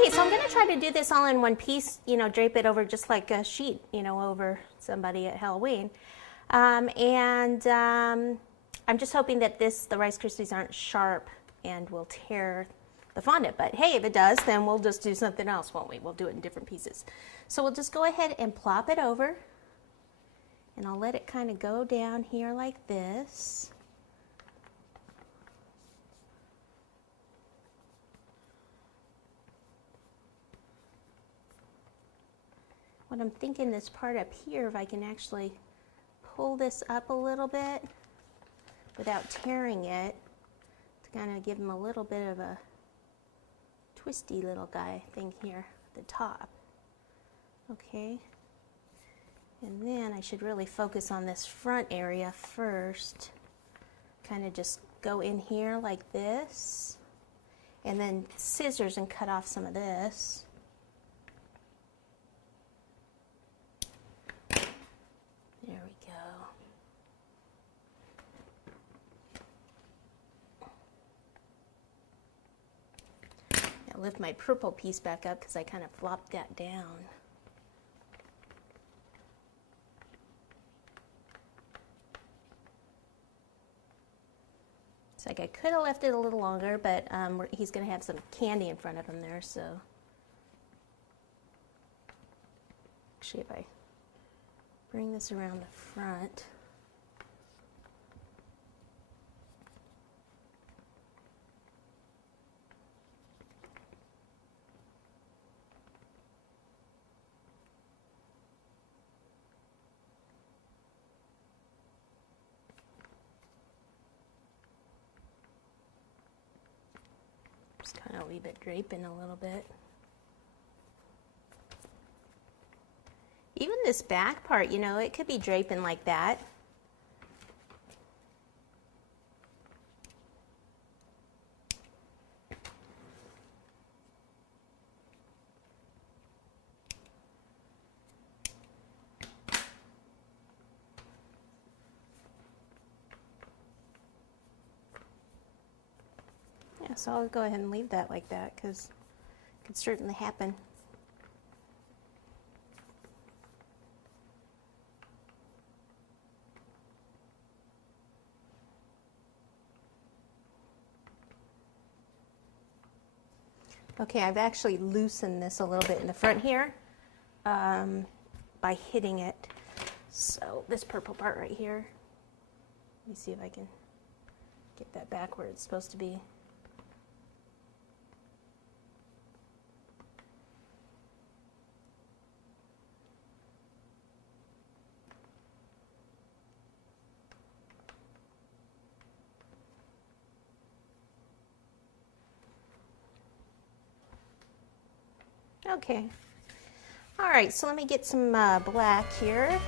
Okay, so I'm going to try to do this all in one piece, you know, drape it over just like a sheet, you know, over somebody at Halloween. I'm just hoping that the Rice Krispies aren't sharp and will tear the fondant. But hey, if it does, then we'll just do something else, won't we? We'll do it in different pieces. So we'll just go ahead and plop it over. And I'll let it kind of go down here like this. What I'm thinking, this part up here, if I can actually pull this up a little bit without tearing it, to kind of give him a little bit of a twisty little guy thing here at the top. Okay. And then I should really focus on this front area first. Kind of just go in here like this. And then scissors and cut off some of this. There we go. Now lift my purple piece back up because I kind of flopped that down. It's like I could have left it a little longer, but he's going to have some candy in front of him there, so. Actually, if I bring this around the front. Just kind of leave it draping a little bit. Even this back part, you know, it could be draping like that. Yeah, so I'll go ahead and leave that like that because it could certainly happen. Okay, I've actually loosened this a little bit in the front here by hitting it. So this purple part right here, let me see if I can get that back where it's supposed to be. Okay. All right, so let me get some black here.